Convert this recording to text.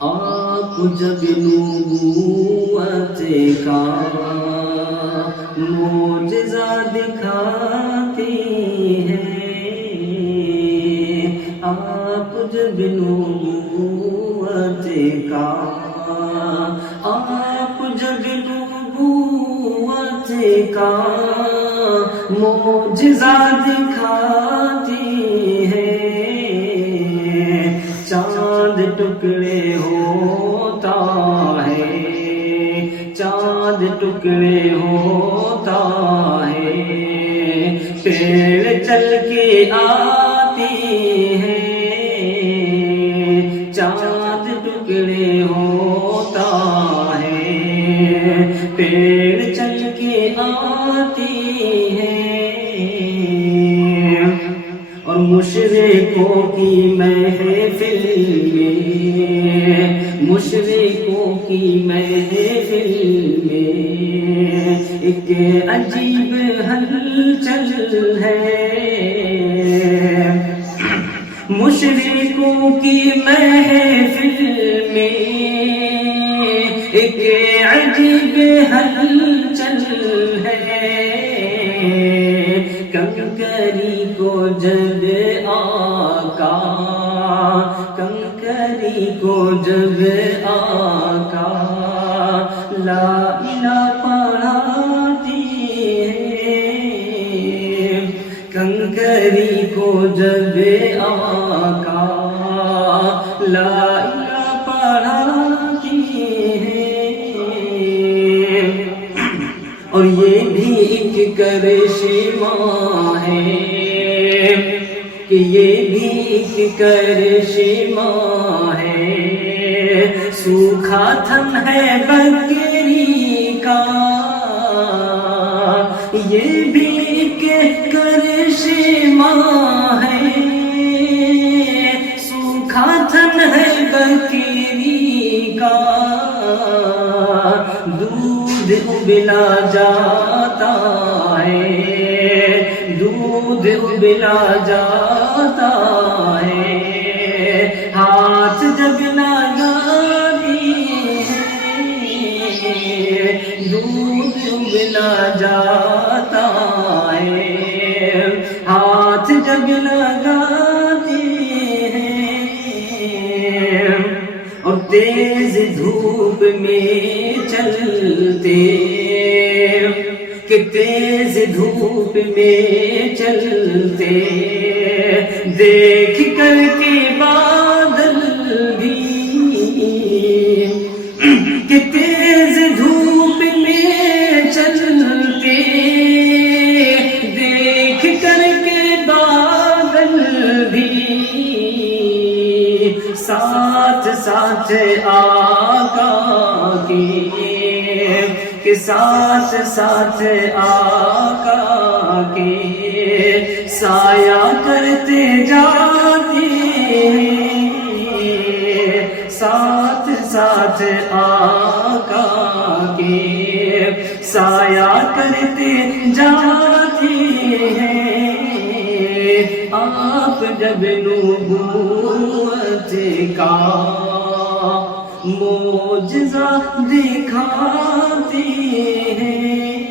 آپ جب نبوت کا معجزہ دکھاتے ہیں، آپ جب نبوت کا معجزہ دکھاتے ہیں، چاند ٹکڑے ہوتا ہے، چاند ٹکڑے ہوتا ہے، پیڑ چل کے آتے ہیں، چاند ٹکڑے ہوتا ہے، پیڑ چل کے آتے ہیں، اور مشرکوں کی محفل میں، مشرکوں کی محفل میں ایک عجیب ہلچل ہے، مشرکوں کی محفل میں ایک عجیب ہلچل ہے، کنکری کو جب آقا، کنکری کو جب آقا لا الہ پڑھاتے ہیں، کنکری کو جب آقا لا الہ پڑھاتے ہیں، اور یہ بھی ایک کرشمہ ہے کہ یہ بھی ایک کرشمہ ہے، سوکھا تھن ہے بکری کا، یہ بھی ایک کرشمہ ہے، سوکھا تھن ہے بکری کا، دودھ ابلا جاتا ہے، دودھ ابلا جاتا ہے، ہاتھ جب لگاتے ہیں، دودھ ابلا جاتا ہے، ہاتھ جب لگاتے ہیں، اور تیز دھوپ میں چلتے، کہ تیز دھوپ میں چلتے، دیکھ کر کے بادل بھی، کہ تیز دھوپ میں چلتے، دیکھ کر کے بادل بھی، ساتھ ساتھ آقا کے، کہ ساتھ ساتھ آقا کے سایہ کرتے جاتے ہیں، ساتھ ساتھ آقا کے سایہ کرتے جاتے ہیں، آپ جب نبوت کا معجزہ دکھاتے ہیں۔